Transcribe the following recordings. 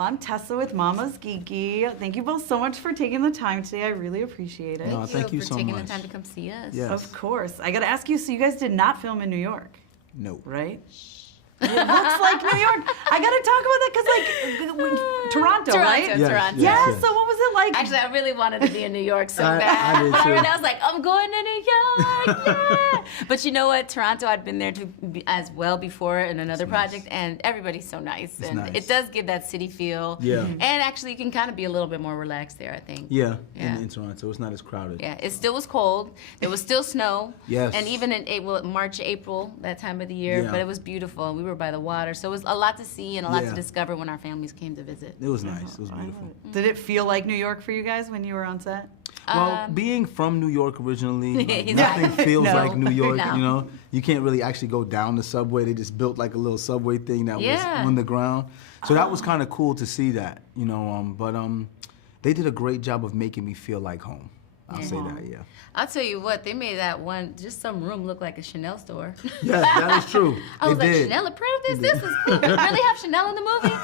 Well, I'm Tessa with MamasGeeky. Thank you both so much for taking the time today. I really appreciate it. No, thank you for so taking much. the time to come see us. Yes. Of course. I got to ask you, so you guys did not film in New York, No. right? It looks like New York. I got to talk about that because, Toronto, right? Toronto. Yes. Yeah, yes. so what was it like? Actually, I really wanted to be in New York so I bad. did When I too. read it, I was like, I'm going to New York, yeah. But you know what? Toronto, I'd been there as well before in another project, and everybody's so nice. And nice. it does give that city feel. Yeah. And actually, you can kind of be a little bit more relaxed there, I think. Yeah, Yeah. in Toronto. It's not as crowded. Yeah, it still was cold. There was still snow. Yes. And even in March, April, that time of the year, Yeah. but it was beautiful. And we were by the water, so it was a lot to see and a lot Yeah. to discover when our families came to visit. It was nice. It was beautiful. Did it feel like New York for you guys when you were on set? Well, being from New York originally, like, He's nothing like, feels no. like New York, No. you know? You can't really actually go down the subway. They just built like a little subway thing that Yeah. was on the ground. So that was kind of cool to see that, you know? But they did a great job of making me feel like home. I'll say that, yeah. I'll tell you what, they made that one, just some room look like a Chanel store. Yes, that is true. I was They like, did. Chanel approved this? This is cool. They really have Chanel in the movie?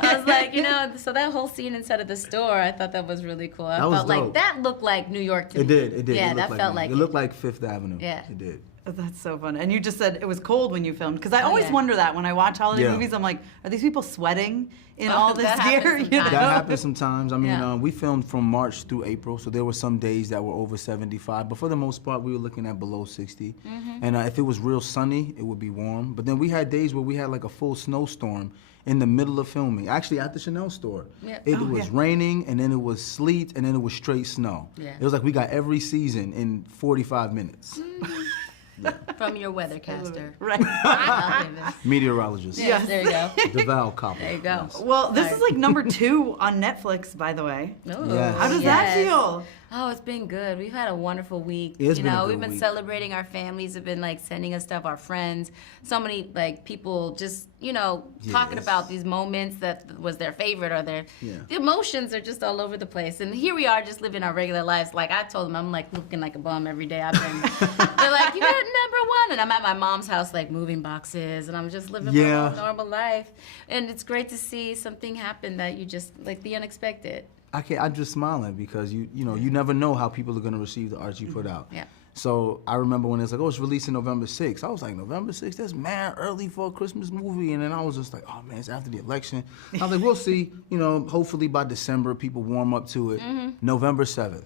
I was like, you know, so that whole scene inside of the store, I thought that was really cool. I That was felt like dope. that looked like New York to me. It did, it did. Yeah, It that looked felt like it looked like Fifth Avenue. Yeah. It did. That's so fun. And you just said it was cold when you filmed. Because I always yeah. wonder that when I watch holiday Yeah. movies. I'm like, are these people sweating in Oh, all this that gear? happens You know? sometimes. That happens sometimes. I mean, Yeah. we filmed from March through April, so there were some days that were over 75. But for the most part, we were looking at below 60. And if it was real sunny, it would be warm. But then we had days where we had like a full snowstorm in the middle of filming, actually at the Chanel store. Yep. It Oh, was yeah. raining, and then it was sleet, and then it was straight snow. Yeah. It was like we got every season in 45 minutes. From your weathercaster. Right. Meteorologist. Yes, there you go. Devale Copper. There you go. Yes. Well, this Sorry. is like number 2 on Netflix, by the way. Ooh, Yes. How does that yes. feel? Oh, it's been good. We've had a wonderful week. It's you been a know, good we've been week. celebrating. Our families have been like sending us stuff. Our friends, so many like people just talking Yes. about these moments that was their favorite or their Yeah. the emotions are just all over the place. And here we are, just living our regular lives. Like I told them, I'm like looking like a bum every day. They're like, you got #1, and I'm at my mom's house like moving boxes, and I'm just living my Yeah. own normal life. And it's great to see something happen that you just like the unexpected. I'm just smiling because you never know how people are gonna receive the art you put out. Yeah. So I remember when it's like, oh, it's releasing November 6th. I was like, November 6th? That's mad early for a Christmas movie. And then I was just like, oh man, it's after the election. I was like, we'll see. Hopefully by December people warm up to it. November 7th.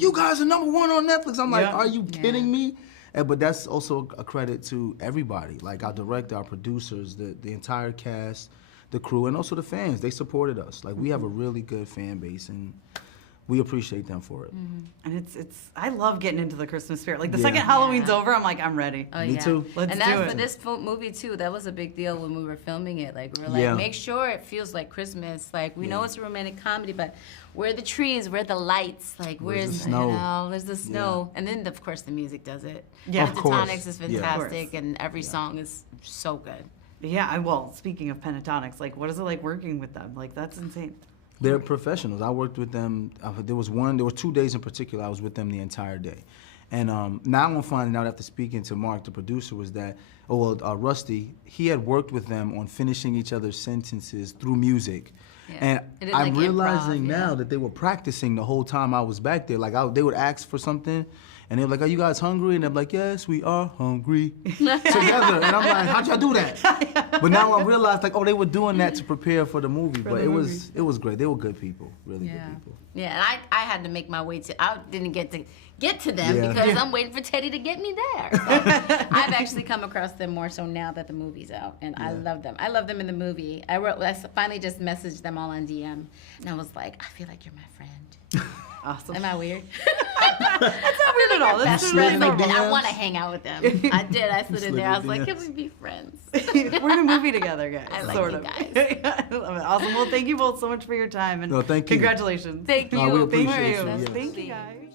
You guys are #1 on Netflix. I'm like, Yeah. are you kidding me? But that's also a credit to everybody, like our director, our producers, the entire cast, the crew, and also the fans. They supported us. Like we have a really good fan base, and we appreciate them for it. And it's I love getting into the Christmas spirit. Like the Yeah. second Halloween's Yeah. over, I'm like, I'm ready. Oh, Me yeah. too. Let's and do that's it. for this movie too. That was a big deal when we were filming it. Like we were like, Yeah. make sure it feels like Christmas. Like we know Yeah. it's a romantic comedy, but where are the trees? Where are the lights? Like Where's the where's snow? there's the snow. And then of course the music does it. Yeah. Of course. Pentatonix is Yeah. fantastic, and every song is so good. Yeah, well, speaking of Pentatonix, like what is it like working with them? Like that's insane. They're professionals. I worked with them. There were 2 days in particular I was with them the entire day. And now I'm finding out after speaking to Mark, the producer, was that, Rusty, he had worked with them on finishing each other's sentences through music. Yeah. And It did, I'm like, realizing improv, now yeah. that they were practicing the whole time I was back there. Like they would ask for something, and they were like, "Are you guys hungry?" And they're like, "Yes, we are hungry." Together, and I'm like, "How'd y'all do that?" But now I realized, like, they were doing that to prepare for the movie. But it was great. They were good people, really good people. Yeah, and I had to make my way I didn't get to them Yeah. because I'm waiting for Teddy to get me there. So I've actually come across them more so now that the movie's out, and I love them. I love them in the movie. I finally just messaged them all on DM, and I was like, I feel like you're my friend. Awesome. Am I weird? That's not weird at all. That's Best really friend, like normal. that. I want to hang out with them. I did. I slid in there. I was like, DMs. can we be friends? We're in a movie together, guys. I like sort you of. guys. I love it. Awesome. Well, thank you both so much for your time, and No, thank you. congratulations. Thank you. No, we Thank appreciate you. you, yes. Thank you, guys.